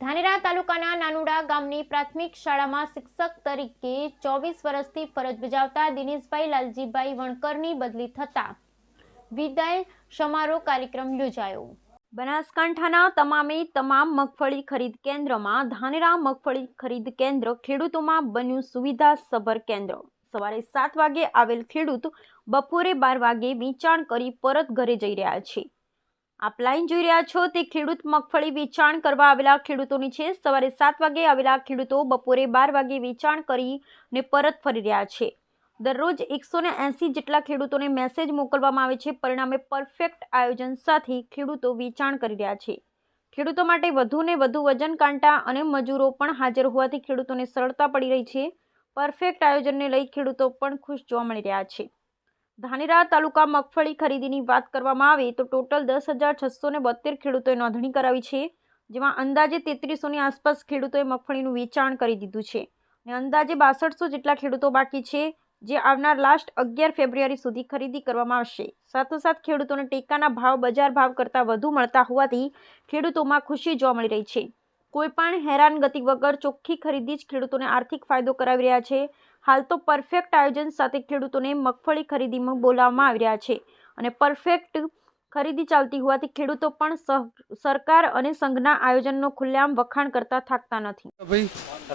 ધાનેરા તાલુકાના નાનુડા ગામની પ્રાથમિક શાળામાં શિક્ષક તરીકે ચોવીસ વર્ષથી ફરજ બજાવતા દિનેશભાઈ લાલજીભાઈ વણકરની બદલી થતા વિદાય સમારોહ કાર્યક્રમ યોજાયો. બનાસકાંઠાના તમામે તમામ મગફળી ખરીદ કેન્દ્રમાં ધાનેરા મગફળી ખરીદ કેન્દ્ર ખેડૂતોમાં બન્યું સુવિધા સભર કેન્દ્ર. સવારે સાત વાગે આવેલ ખેડૂત બપોરે બાર વાગે વેચાણ કરી પરત ઘરે જઈ રહ્યા છે. આપ લાઈન જોઈ રહ્યા છો તે ખેડૂત મગફળી વેચાણ કરવા આવેલા ખેડૂતોની છે. સવારે સાત વાગે આવેલા ખેડૂતો બપોરે બાર વાગે વેચાણ કરીને પરત ફરી રહ્યા છે. દરરોજ એકસો ને એંસી જેટલા ખેડૂતોને મેસેજ મોકલવામાં આવે છે. પરિણામે પરફેક્ટ આયોજન સાથે ખેડૂતો વેચાણ કરી રહ્યા છે. ખેડૂતો માટે વધુ ને વધુ વજન કાંટા અને મજૂરો પણ હાજર હોવાથી ખેડૂતોને સરળતા પડી રહી છે. પરફેક્ટ આયોજનને લઈ ખેડૂતો પણ ખુશ જોવા મળી રહ્યા છે. ધાનેરા તાલુકા મગફળી ખરીદીની વાત કરવામાં આવે તો ટોટલ દસ હજાર છસો ને બોતેર ખેડૂતોએ નોંધણી કરાવી છે, જેમાં અંદાજે તેત્રીસોની આસપાસ ખેડૂતોએ મગફળીનું વેચાણ કરી દીધું છે અને અંદાજે બાસઠસો જેટલા ખેડૂતો બાકી છે, જે આવનાર લાસ્ટ અગિયાર ફેબ્રુઆરી સુધી ખરીદી કરવામાં આવશે. સાથોસાથ ખેડૂતોને ટેકાના ભાવ, બજાર ભાવ કરતાં વધુ મળતા હોવાથી ખેડૂતોમાં ખુશી જોવા મળી રહી છે. કોઈ પણ હેરાનગતિ વગર ચોખ્ખી ખરીદી જ ખેડૂતોને આર્થિક ફાયદો કરાવી રહ્યા છે. હાલ તો પરફેક્ટ આયોજન સાથે ખેડૂતોને મગફળી ખરીદીમાં બોલાવવામાં આવી રહ્યા છે અને પરફેક્ટ ખરીદી ચાલતી હોવાથી ખેડૂતો પણ સહ સરકાર અને સંઘના આયોજનનો ખુલ્લેઆમ વખાણ કરતા થાકતા નથી. ભાઈ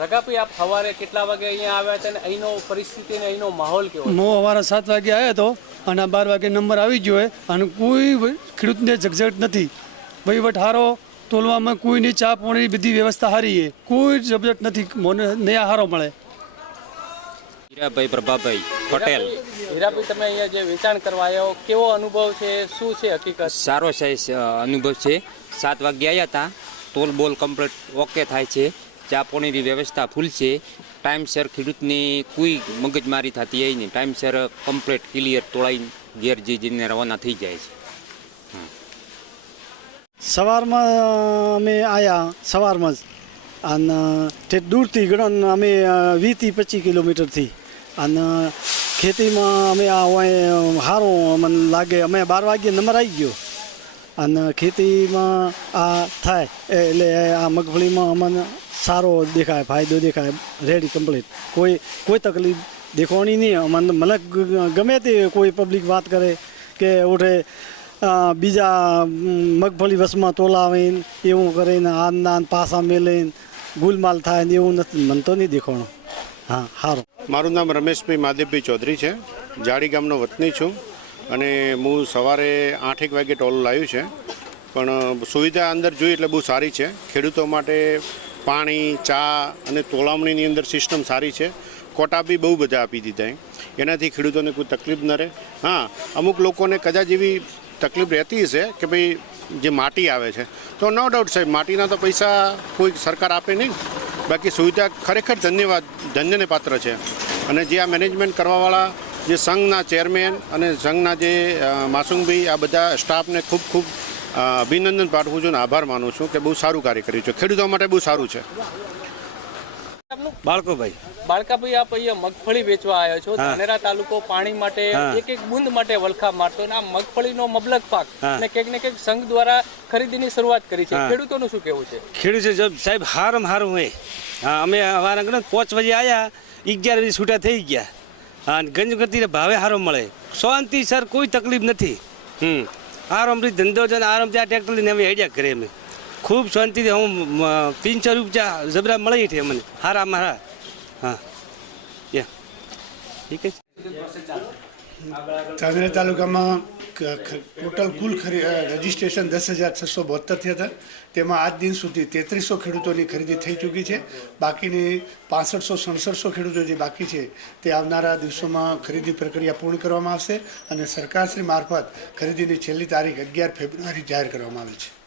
રગાભાઈ આપ સવારે કેટલા વાગે અહીંયા આવ્યા છે અને અહીંનો પરિસ્થિતિ અને અહીંનો માહોલ કેવો હું મો અમારા સાત વાગે આવ્યા હતો અને બાર વાગે નંબર આવી ગયો હોય અને કોઈ ખેડૂતને ઝગઝટ નથી. વહીવટ હારો તોલવામાં કોઈની ચા પાણીની બધી વ્યવસ્થા સારી છે. કોઈ સબ્જેક્ટ નથી. મોને નયા હારો મળે. હીરાભાઈ પ્રભાભાઈ પટેલ. હીરાભાઈ તમે અહીંયા જે વેચાણ કરવા આવ્યો કેવો અનુભવ છે? શું છે હકીકત? સારો સાઈઝ અનુભવ છે. સાત વાગે આવ્યા હતા. તોલ બોલ કમ્પ્લીટ ઓકે થાય છે. ચા પાણીની વ્યવસ્થા ફૂલ છે. ટાઈમસર ખેડૂતની કોઈ મગજમારી થતી હોય નહીં. ટાઈમસર કમ્પ્લીટ ક્લિયર તોળાઈ ઘેર જે જઈને રવાના થઈ જાય છે. સવારમાં અમે આવ્યા સવારમાં જ. અને તે દૂરથી ગણન અમે વીસથી પચીસ કિલોમીટરથી. અને ખેતીમાં અમે આ સારું મને લાગે, અમે બાર વાગ્યે નંબર આવી ગયો. અને, ખેતીમાં આ થાય, એટલે આ મગફળીમાં અમને સારો દેખાય, ફાયદો દેખાય રેડી કમ્પ્લીટ કોઈ કોઈ તકલીફ દેખવાની નહીં. અમને, મને ગમે તે કોઈ પબ્લિક વાત કરે કે ઉઠે બીજા મગફળી વસમાં તોલાવીને, એવું કરીને આન નાન પાસા મેલીને ગુલમાલ થાય ને એવું નથી. મને તો નહીં દેખાણું. હા સારું મારું નામ રમેશભાઈ માધવભાઈ ચૌધરી છે. જાડી ગામનો વતની છું અને હું સવારે આઠેક વાગે ટોલ લાવ્યું છે. પણ સુવિધા અંદર જોઈ એટલે બહુ સારી છે. ખેડૂતો માટે પાણી, ચા અને તોલામણીની અંદર સિસ્ટમ સારી છે. કોટા બી બહુ બધા આપી દીધા એનાથી ખેડૂતોને કોઈ તકલીફ ન રહે. હા, અમુક લોકોને કદાચ એવી તકલીફ રહેતી હશે કે ભાઈ જે માટી આવે છે. તો નો ડાઉટ સાહેબ, માટીના તો પૈસા કોઈ સરકાર આપે નહીં. બાકી સુવિધા ખરેખર ધન્યવાદ, ધન્યને પાત્ર છે. અને જે આ મેનેજમેન્ટ કરવાવાળા, જે સંઘના ચેરમેન અને સંઘના જે માસુમભાઈ, આ બધા સ્ટાફને ખૂબ ખૂબ અભિનંદન પાઠવું છું અને આભાર માનું છું કે બહુ સારું કાર્ય કર્યું છે. ખેડૂતો માટે બહુ સારું છે. બાળકોભાઈ. બાળકાભાઈ આપ અહીંયા મગફળી વેચવા આવ્યો છો. ધાનેરા તાલુકો પાણી માટે એક એક બુંદ માટે વલખા મારતો. અને આ મગફળીનો મબલક પાક અને ક્યાંક ને ક્યાંક સંઘ દ્વારા ખરીદીની શરૂઆત કરી છે. ખેડૂતોનું શું કેવું છે? ખેડૂત છે સાહેબ હારમ હારું હોય. હા અમે અમારા ઘરે પાંચ વાગે આવ્યા અગિયાર વાગે છૂટા થઈ ગયા. અને ગંજ ગતિને ભાવે હારો મળે. શાંતિ સર કોઈ તકલીફ નથી. હમ. આરામથી ધંધો છે આરામથી આ ટ્રેક્ટર લઈને અમે હેડ્યા કરે અમે. ખૂબ શાંતિથી હું તીન ચાર રૂપિયા જબરા મળી છે મને. હારા મારા. હા. યા. ઠીક છે. ધાનેરા તાલુકામાં ટોટલ કુલ રજિસ્ટ્રેશન દસ હજાર છસો બોતેર થયા હતા. તેમાં આજ દિન સુધી તેત્રીસો ખેડૂતોની ખરીદી થઈ ચૂકી છે. બાકીની પાસઠસો, સડસઠસો ખેડૂતો જે બાકી છે, તે આવનારા દિવસોમાં ખરીદી પ્રક્રિયા પૂર્ણ કરવામાં આવશે અને સરકારશ્રી મારફત ખરીદીની છેલ્લી તારીખ અગિયાર ફેબ્રુઆરી જાહેર કરવામાં આવી છે.